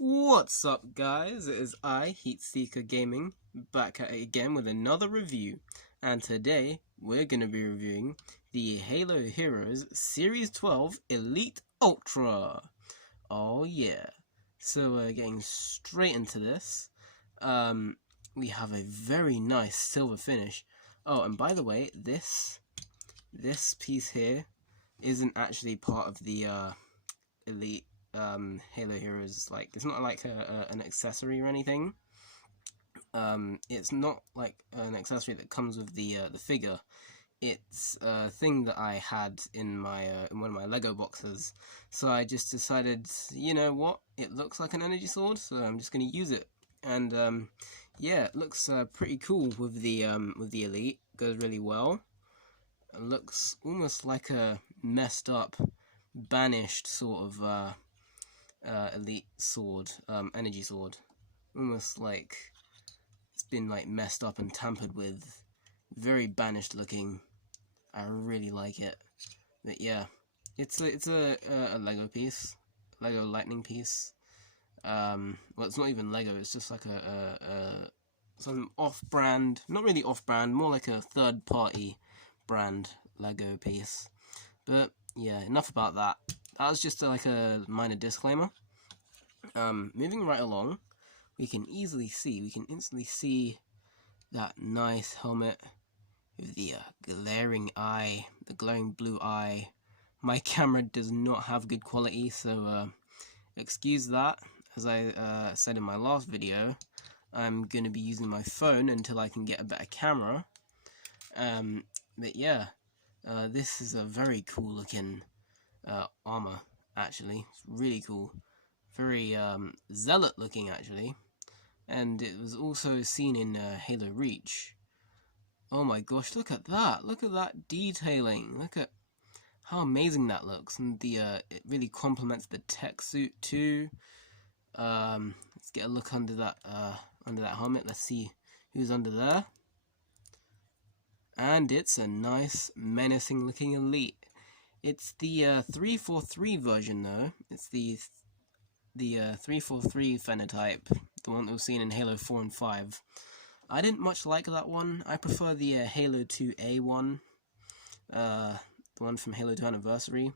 What's up, guys? It is I, Heatseeker Gaming, back at it again with another review. And today, we're going to be reviewing the Halo Heroes Series 12 Elite Ultra. Oh yeah. So, getting straight into this, we have a very nice silver finish. Oh, and by the way, this piece here isn't actually part of the Elite Halo Heroes. Like, it's not like an accessory or anything. It's not like an accessory that comes with the figure. It's a thing that I had in my in one of my Lego boxes. So I just decided, you know what? It looks like an energy sword, so I'm just going to use it. And yeah, it looks pretty cool with the Elite. Goes really well. It looks almost like a messed up, banished sort of Elite sword, energy sword. Almost like it's been like messed up and tampered with. Very banished looking. I really like it. But yeah, it's a Lego piece, Lego lightning piece. Well, it's not even Lego. It's just like some off-brand, not really off-brand, more like a third-party brand Lego piece. But yeah, enough about that. That was just like a minor disclaimer. Moving right along, we can instantly see that nice helmet with the glaring eye, the glowing blue eye. My camera does not have good quality, so excuse that. As I said in my last video, I'm going to be using my phone until I can get a better camera. But yeah, this is a very cool looking armor, actually. It's really cool. Very zealot looking, actually. And it was also seen in Halo Reach. Oh my gosh, look at that! Look at that detailing! Look at how amazing that looks. And the it really complements the tech suit too. Let's get a look under that helmet. Let's see who's under there. And it's a nice, menacing looking Elite. It's the 343 version though. It's the 343 phenotype, the one that was seen in Halo 4 and 5. I didn't much like that one. I prefer the Halo 2A one, the one from Halo 2 Anniversary.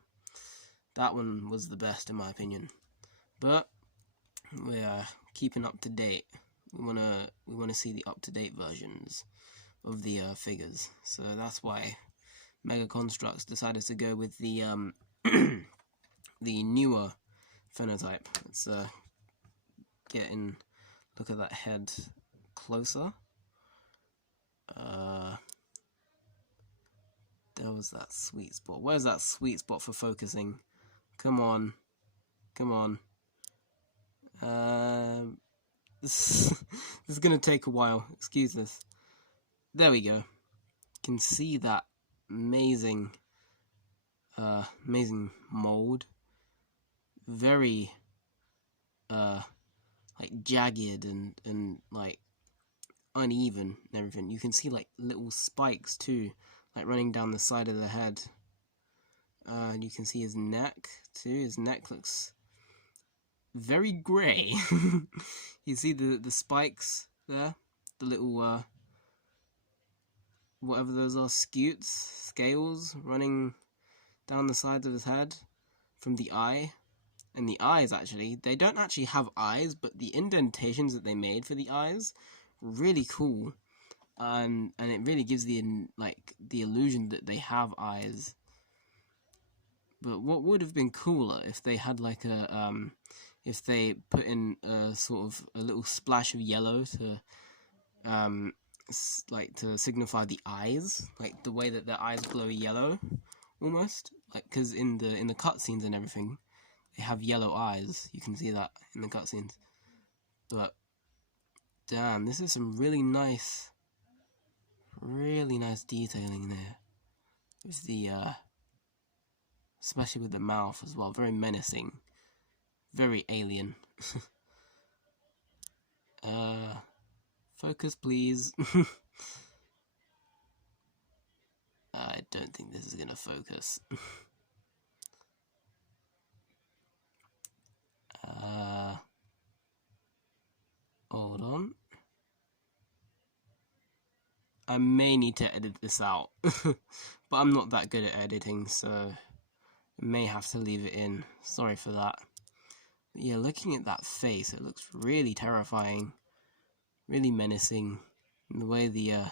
That one was the best in my opinion. But we are keeping up to date. We wanna see the up to date versions of the figures. So that's why Mega Construx decided to go with the the newer phenotype. Let's look at that head closer. There was that sweet spot. Where's that sweet spot for focusing? Come on. This is gonna take a while. Excuse this. There we go. You can see that amazing mold. Very like jagged and like uneven and everything. You can see like little spikes too, like running down the side of the head. And you can see his neck too. His neck looks very grey. You see the spikes there, the little whatever those are, scales running down the sides of his head from the eye. And the eyes, actually, they don't actually have eyes, but the indentations that they made for the eyes, really cool. And it really gives the illusion that they have eyes. But what would have been cooler if they had like if they put in a sort of a little splash of yellow to to signify the eyes, like the way that their eyes glow yellow, almost, like because in the cutscenes and everything, they have yellow eyes. You can see that in the cutscenes. But damn, this is some really nice detailing there. With the especially with the mouth as well, very menacing, very alien. Focus please. I don't think this is gonna focus. I may need to edit this out, but I'm not that good at editing, so I may have to leave it in. Sorry for that. But yeah, looking at that face, it looks really terrifying, really menacing. And the way the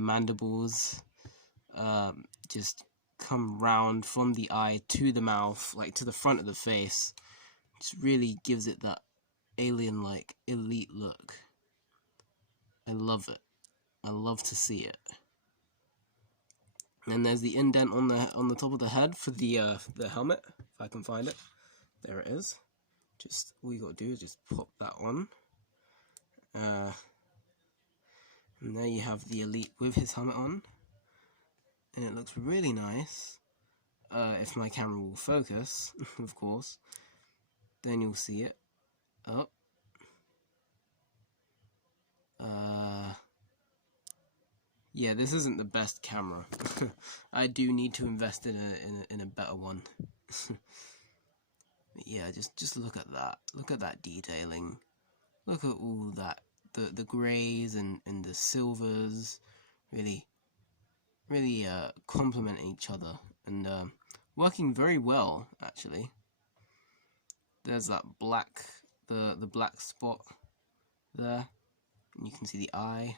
mandibles just come round from the eye to the mouth, like to the front of the face, just really gives it that alien-like elite look. I love it. I love to see it. And then there's the indent on the top of the head for the helmet, if I can find it. There it is. Just all you gotta do is just pop that on. And there you have the elite with his helmet on. And it looks really nice. If my camera will focus, of course, then you'll see it. Oh. Yeah, this isn't the best camera. I do need to invest in a better one. Yeah, just look at that. Look at that detailing. Look at all that, the greys and the silvers, really complement each other and working very well actually. There's that black, the black spot there, and you can see the eye,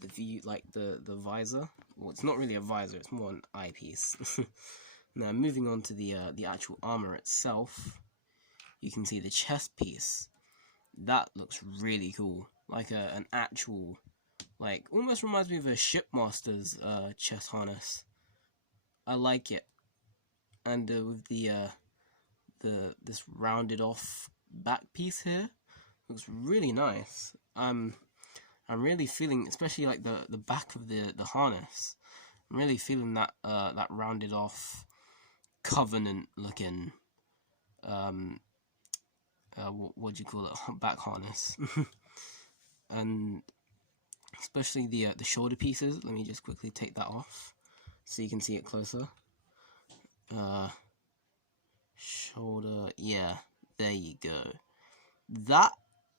the view, like the visor. Well, it's not really a visor; it's more an eyepiece. Now, moving on to the actual armor itself, you can see the chest piece. That looks really cool, like an actual, like almost reminds me of a shipmaster's chest harness. I like it, and with this rounded off back piece here, looks really nice. I'm really feeling, especially like the back of the harness. I'm really feeling that that rounded off Covenant looking what do you call it, back harness. And especially the shoulder pieces. Let me just quickly take that off so you can see it closer. Shoulder, yeah, there you go. That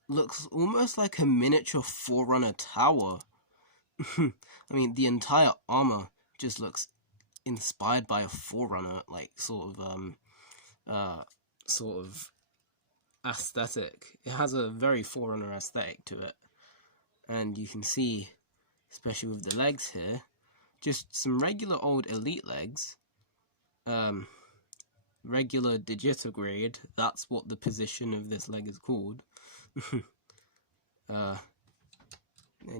looks almost like a miniature Forerunner tower. I mean, the entire armor just looks inspired by a Forerunner, like sort of aesthetic. It has a very Forerunner aesthetic to it, and you can see, especially with the legs here, just some regular old elite legs, regular digitigrade. That's what the position of this leg is called. And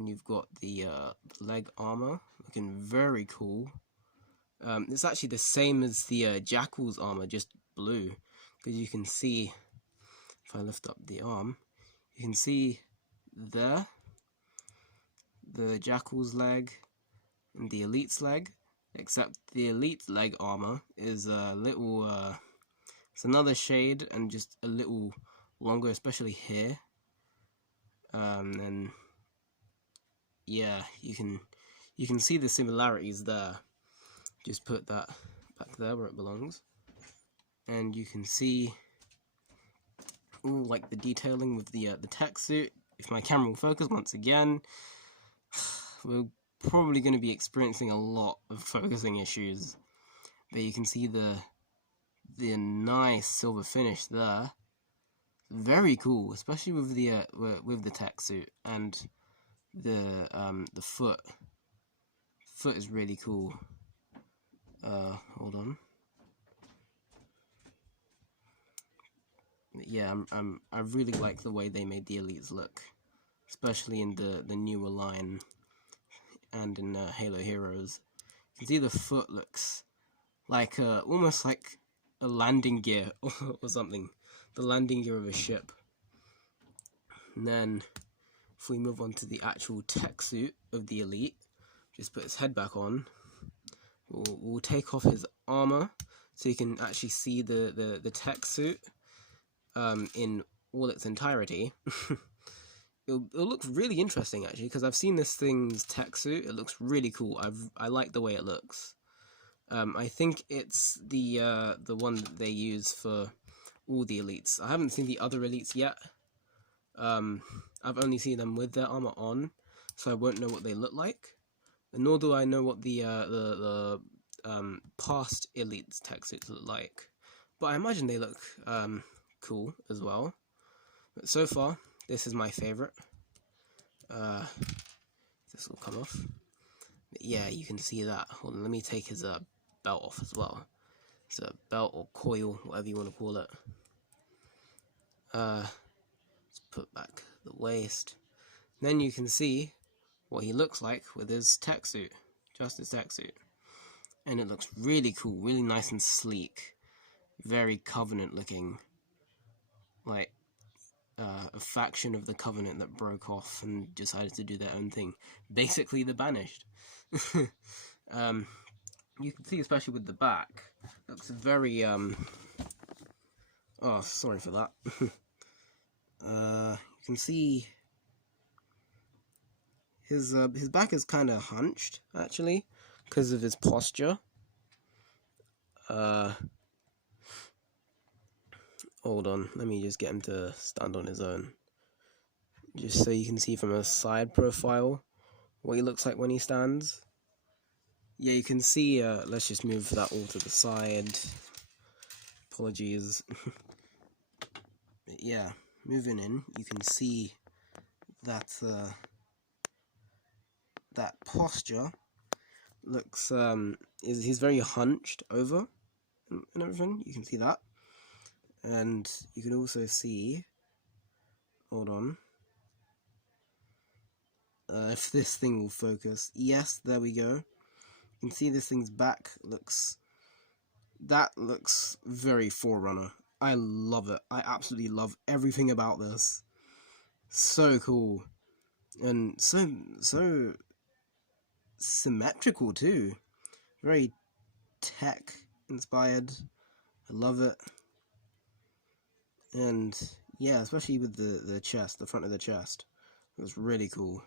you've got the leg armor looking very cool. It's actually the same as the Jackal's armor, just blue, because you can see, if I lift up the arm, you can see there the Jackal's leg and the Elite's leg, except the Elite's leg armor is a little, it's another shade and just a little longer, especially here. And yeah, you can see the similarities there. Just put that back there where it belongs, and you can see all like the detailing with the tech suit. If my camera will focus once again, we're probably going to be experiencing a lot of focusing issues, but you can see the nice silver finish there. Very cool, especially with the tech suit, and the foot is really cool. Hold on. Yeah, I really like the way they made the elites look, especially in the newer line and in Halo Heroes. You can see the foot looks like almost like a landing gear or something, the landing gear of a ship. And then if we move on to the actual tech suit of the elite, just put his head back on. We'll take off his armor so you can actually see the tech suit in all its entirety. It'll look really interesting actually, because I've seen this thing's tech suit. It looks really cool. I like the way it looks. I think it's the one that they use for all the elites. I haven't seen the other elites yet. I've only seen them with their armor on, so I won't know what they look like, and nor do I know what the past Elite's tech suits look like. But I imagine they look cool as well. But so far, this is my favorite. This will come off. But yeah, you can see that. Hold on, let me take his belt off as well. It's a belt or coil, whatever you want to call it. Let's put back the waist. Then you can see what he looks like with his tech suit, just his tech suit. And it looks really cool, really nice and sleek. Very Covenant looking. Like a faction of the Covenant that broke off and decided to do their own thing. Basically the Banished. You can see, especially with the back, looks very oh, sorry for that. You can see his back is kind of hunched actually because of his posture. Hold on, let me just get him to stand on his own, just so you can see from a side profile what he looks like when he stands. Yeah, you can see, let's just move that all to the side. Apologies. Yeah, moving in, you can see that that posture looks, he's very hunched over and everything. You can see that. And you can also see, hold on, if this thing will focus. Yes, there we go. You can see this thing's back looks very Forerunner. I love it. I absolutely love everything about this. So cool. And so symmetrical too. Very tech inspired. I love it. And yeah, especially with the chest, the front of the chest. It was really cool.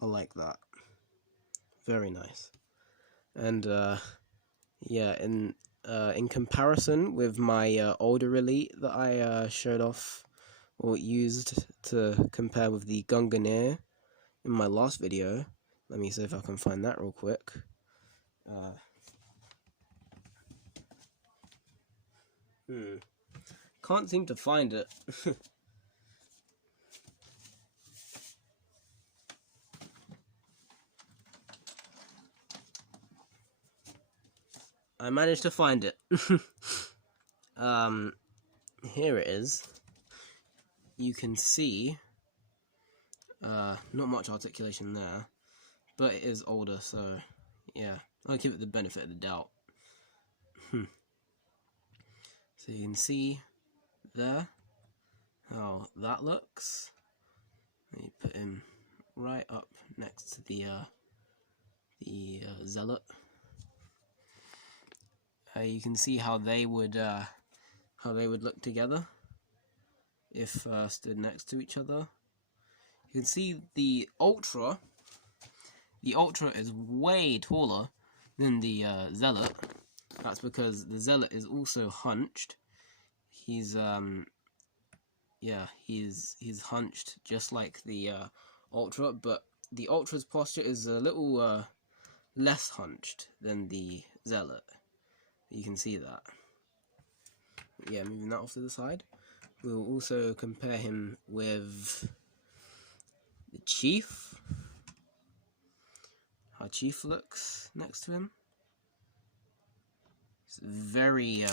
I like that. Very nice. And yeah, in comparison with my older Elite that I showed off or used to compare with the Gunganir in my last video. Let me see if I can find that real quick. Can't seem to find it. I managed to find it. Here it is. You can see, not much articulation there, but it is older, so yeah, I'll give it the benefit of the doubt. So you can see there how that looks. Let me put him right up next to the Zealot. You can see how they would look together if stood next to each other. You can see the Ultra. The Ultra is way taller than the Zealot. That's because the Zealot is also hunched. He's yeah, he's hunched just like the Ultra, but the Ultra's posture is a little less hunched than the Zealot. You can see that. Yeah, moving that off to the side. We'll also compare him with the Chief. How Chief looks next to him. It's very,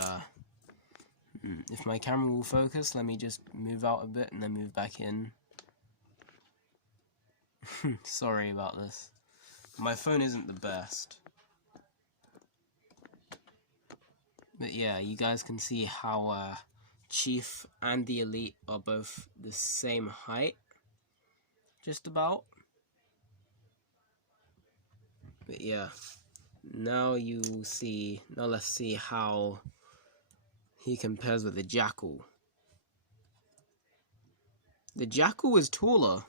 if my camera will focus, let me just move out a bit and then move back in. Sorry about this. My phone isn't the best. But yeah, you guys can see how Chief and the Elite are both the same height. Just about. But yeah, now you will see, now let's see how he compares with the Jackal. The Jackal is taller.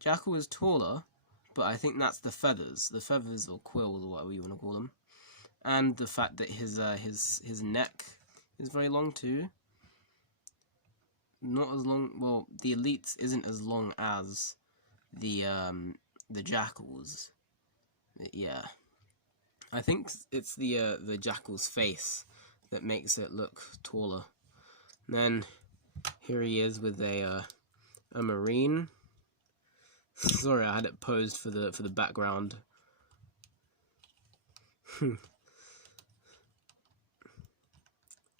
Jackal is taller, but I think that's the feathers or quills or whatever you want to call them. And the fact that his neck is very long too. Not as long, well, the Elite's isn't as long as the jackals. Yeah, I think it's the jackal's face that makes it look taller. And then here he is with a marine. Sorry, I had it posed for the background.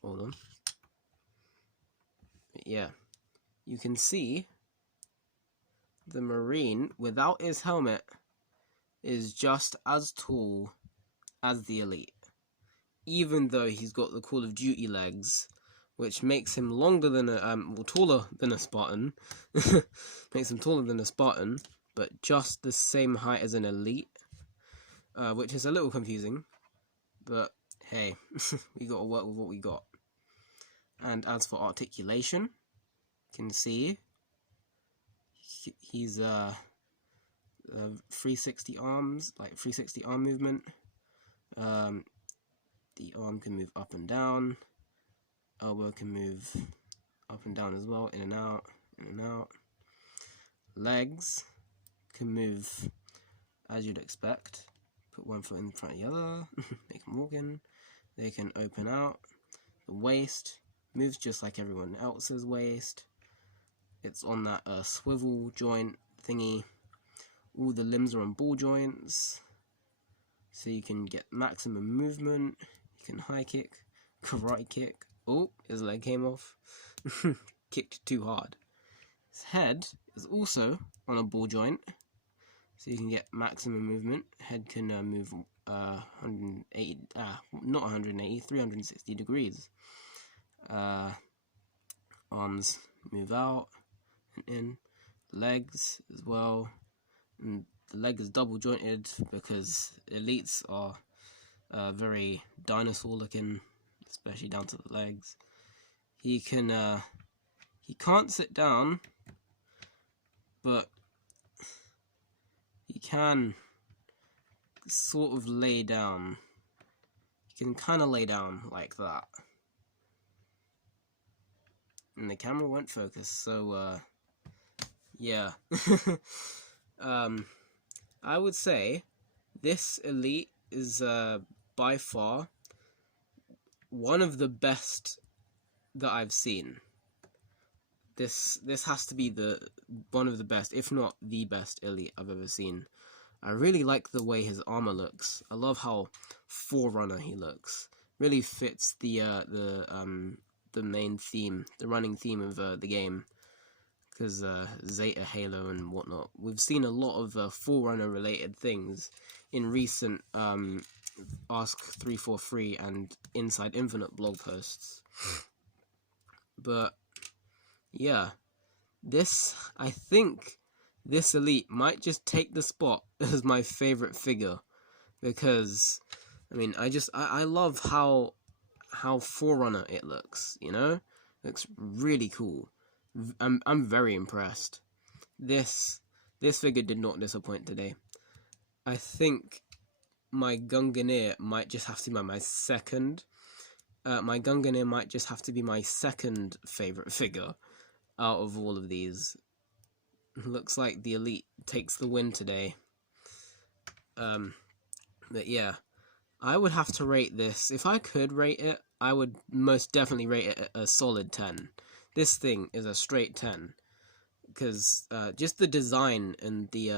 Hold on. But yeah, you can see the marine without his helmet is just as tall as the elite, even though he's got the Call of Duty legs, which makes him longer than taller than a Spartan. Makes him taller than a Spartan, but just the same height as an elite, which is a little confusing. But hey, we got to work with what we got. And as for articulation, you can see he's 360 arms, like 360 arm movement. The arm can move up and down. Elbow can move up and down as well, in and out, in and out. Legs can move as you'd expect. Put one foot in front of the other, make them walk in. They can open out. The waist moves just like everyone else's waist. It's on that swivel joint thingy. All the limbs are on ball joints, so you can get maximum movement. You can high kick, karate kick. Oh, his leg came off. Kicked too hard. His head is also on a ball joint, so you can get maximum movement. Head can move 180, not 180, 360 degrees. Arms move out and in. Legs as well. And the leg is double jointed because elites are very dinosaur looking, especially down to the legs. He can't sit down, but he can sort of lay down. He can kind of lay down like that. And the camera won't focus, so yeah. I would say this elite is by far one of the best that I've seen. This has to be one of the best, if not the best elite I've ever seen. I really like the way his armor looks. I love how Forerunner he looks. Really fits the main theme, the running theme of the game. Because Zeta, Halo, and whatnot. We've seen a lot of Forerunner related things in recent Ask 343 and Inside Infinite blog posts. But yeah, I think this elite might just take the spot as my favorite figure, because I mean, I love how Forerunner it looks. You know, looks really cool. I'm very impressed. This figure did not disappoint today. I think my Gunganir might just have to be my second. My Gunganir might just have to be my second favorite figure out of all of these. Looks like the elite takes the win today. But yeah, I would have to rate this. If I could rate it, I would most definitely rate it a solid 10. This thing is a straight 10, because just the design and the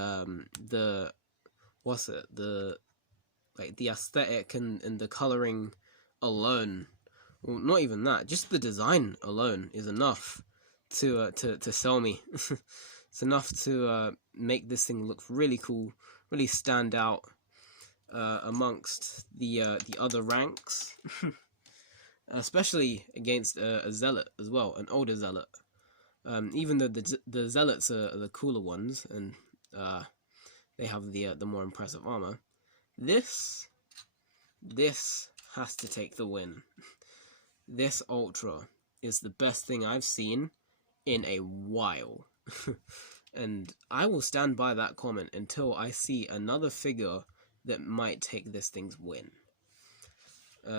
aesthetic and the coloring alone, well, not even that, just the design alone is enough to sell me. It's enough to make this thing look really cool, really stand out amongst the other ranks. Especially against a zealot as well, an older zealot. Even though the zealots are the cooler ones, and they have the more impressive armor, this has to take the win. This Ultra is the best thing I've seen in a while, and I will stand by that comment until I see another figure that might take this thing's win.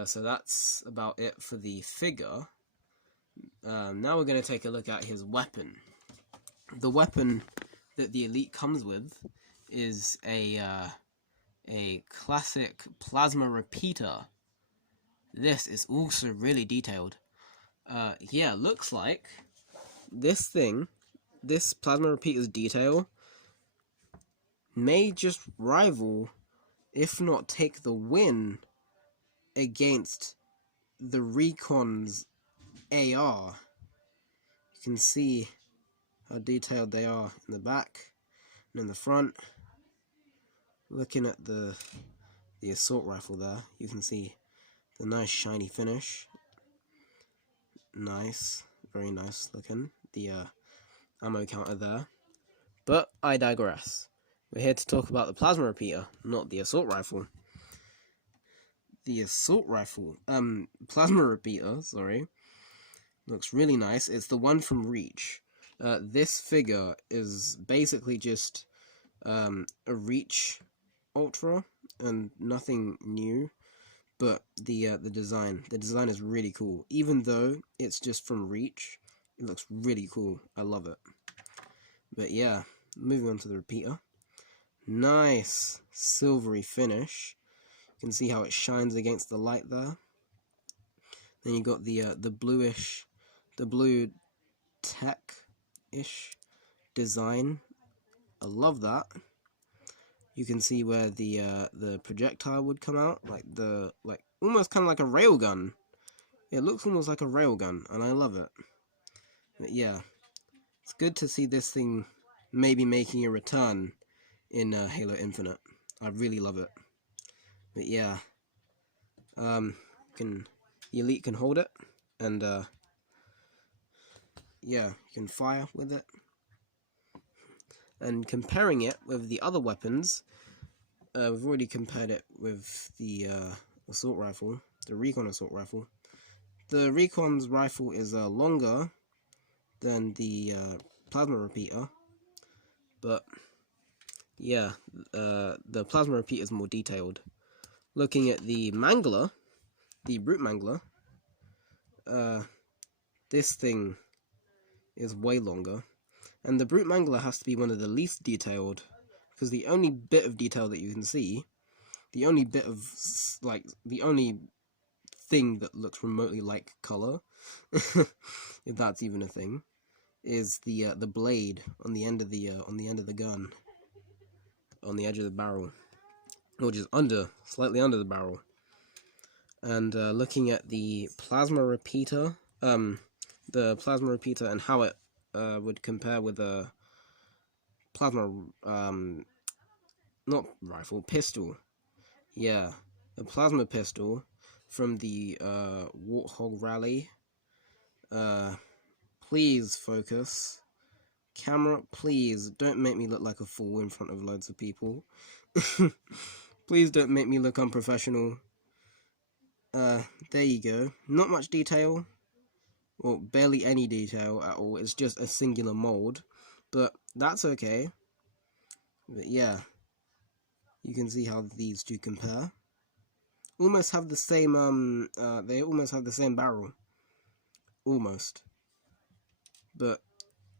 So that's about it for the figure. Now we're going to take a look at his weapon. The weapon that the Elite comes with is a classic plasma repeater. This is also really detailed. Yeah, looks like this plasma repeater's detail may just rival, if not take the win, against the Recon's AR. You can see how detailed they are in the back and in the front. Looking at the assault rifle there, you can see the nice shiny finish. Nice, very nice looking. The ammo counter there. But I digress. We're here to talk about the plasma repeater, not the assault rifle. The assault rifle, plasma repeater, sorry, looks really nice. It's the one from Reach. This figure is basically just a Reach Ultra and nothing new, but the design is really cool. Even though it's just from Reach, it looks really cool. I love it. But yeah, moving on to the repeater. Nice silvery finish. You can see how it shines against the light there. Then you got the bluish, the blue tech-ish design. I love that. You can see where the projectile would come out, like almost kind of like a railgun. It looks almost like a railgun, and I love it. But yeah, it's good to see this thing maybe making a return in Halo Infinite. I really love it. But yeah, the Elite can hold it, and yeah, you can fire with it. And comparing it with the other weapons, we've already compared it with the assault rifle, the Recon assault rifle. The Recon's rifle is longer than the plasma repeater, but yeah, the plasma repeater is more detailed. Looking at the Mangler, the Brute Mangler, this thing is way longer. And the Brute Mangler has to be one of the least detailed, because the only bit of detail that you can see, the only bit of, the only thing that looks remotely like color, if that's even a thing, is the blade on the end of the gun, on the edge of the barrel, or just slightly under the barrel. And looking at the plasma repeater, and how it would compare with a plasma, not rifle, pistol. Yeah, a plasma pistol from the Warthog Rally. Please focus. Camera, please don't make me look like a fool in front of loads of people. Please don't make me look unprofessional. There you go. Not much detail, or barely any detail at all. It's just a singular mold, but that's okay. But yeah, you can see how these two compare. Almost have the same, they almost have the same barrel. Almost. But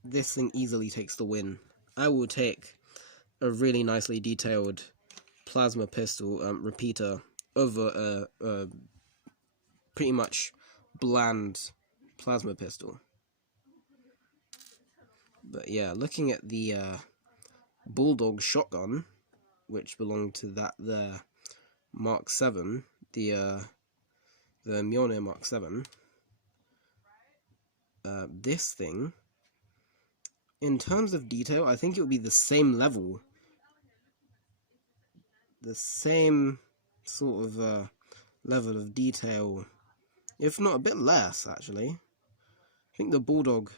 this thing easily takes the win. I will take a really nicely detailed plasma pistol repeater over a pretty much bland plasma pistol. But yeah, looking at the Bulldog shotgun, which belonged to that there Mark 7, the Mjolnir Mark 7, this thing, in terms of detail, I think it would be the same level, the same sort of level of detail, if not a bit less, actually. I think the Bulldog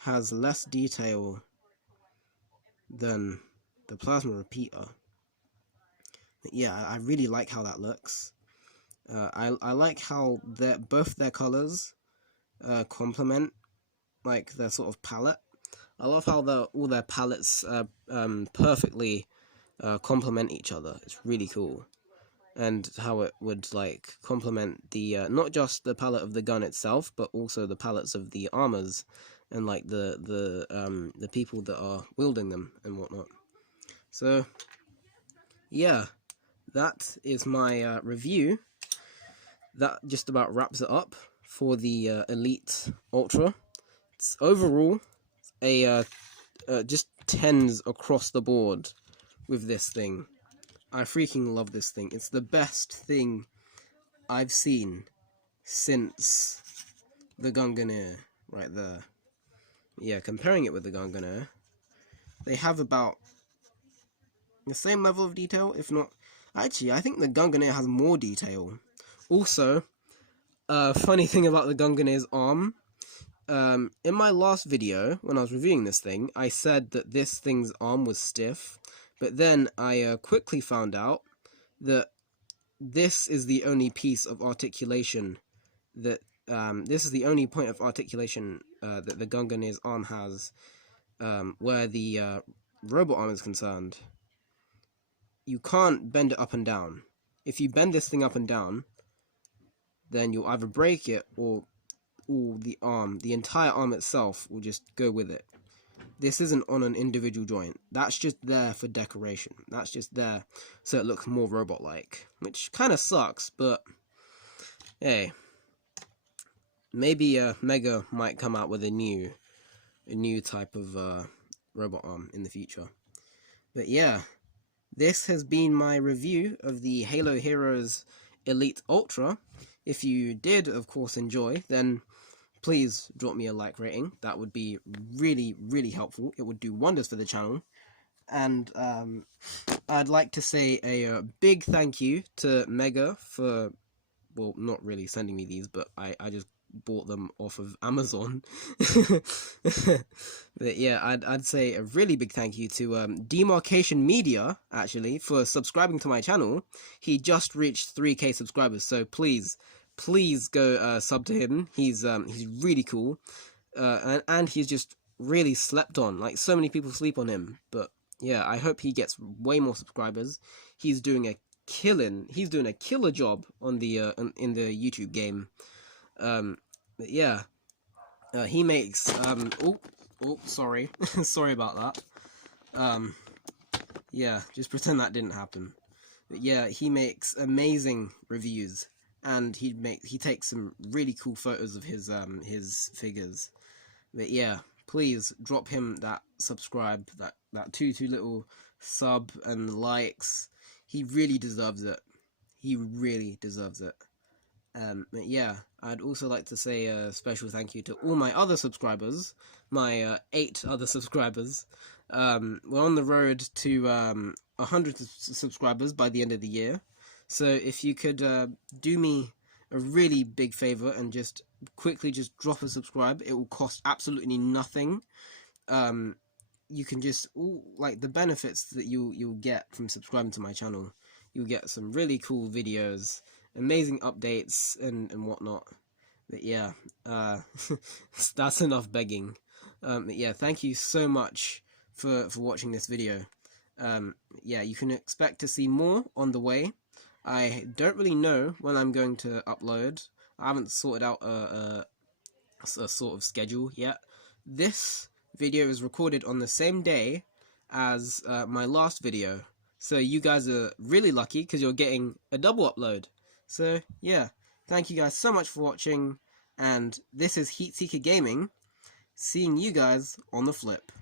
has less detail than the plasma repeater. But yeah, I really like how that looks. I like how both their colors complement, like, their sort of palette. I love how all their palettes perfectly complement each other. It's really cool. And how it would, like, complement the not just the palette of the gun itself, but also the palettes of the armors and like the people that are wielding them and whatnot. So yeah, that is my review. That just about wraps it up for the Elite Ultra. It's overall a just tens across the board with this thing. I freaking love this thing. It's the best thing I've seen since the Gunganir, right there. Yeah, comparing it with the Gunganir, they have about the same level of detail, if not... Actually, I think the Gunganir has more detail. Also, funny thing about the Gunganir's arm, in my last video, when I was reviewing this thing, I said that this thing's arm was stiff, but then I quickly found out that this is the only piece of articulation that, this is the only point of articulation that the Gunganir's arm has, where the robot arm is concerned. You can't bend it up and down. If you bend this thing up and down, then you'll either break it or the entire arm itself will just go with it. This isn't on an individual joint. That's just there for decoration. That's just there so it looks more robot-like, which kind of sucks, but hey, maybe Mega might come out with a new type of robot arm in the future. But yeah, this has been my review of the Halo Heroes Elite Ultra. If you did, of course, enjoy, then please drop me a like rating. That would be really, really helpful. It would do wonders for the channel. And I'd like to say a big thank you to Mega for, well, not really sending me these, but I just bought them off of Amazon. But yeah, I'd say a really big thank you to Demarcation Media, actually, for subscribing to my channel. He just reached 3K subscribers, so please go sub to him. He's really cool, and he's just really slept on. Like, so many people sleep on him, but yeah, I hope he gets way more subscribers. He's doing a killer job on the in the YouTube game. But yeah, he makes sorry sorry about that. Yeah, just pretend that didn't happen. But yeah, he makes amazing reviews, and he takes some really cool photos of his figures. But yeah, please drop him that subscribe, that too little sub and likes. He really deserves it. He really deserves it. But yeah, I'd also like to say a special thank you to all my other subscribers, my 8 other subscribers. We're on the road to 100 subscribers by the end of the year. So if you could do me a really big favor and just quickly just drop a subscribe, it will cost absolutely nothing. You can just, like, the benefits that you'll get from subscribing to my channel. You'll get some really cool videos, amazing updates and whatnot. But yeah, that's enough begging. But yeah, thank you so much for watching this video. Yeah, you can expect to see more on the way. I don't really know when I'm going to upload. I haven't sorted out a sort of schedule yet. This video is recorded on the same day as my last video, so you guys are really lucky because you're getting a double upload. So yeah, thank you guys so much for watching, and this is Heatseeker Gaming, seeing you guys on the flip.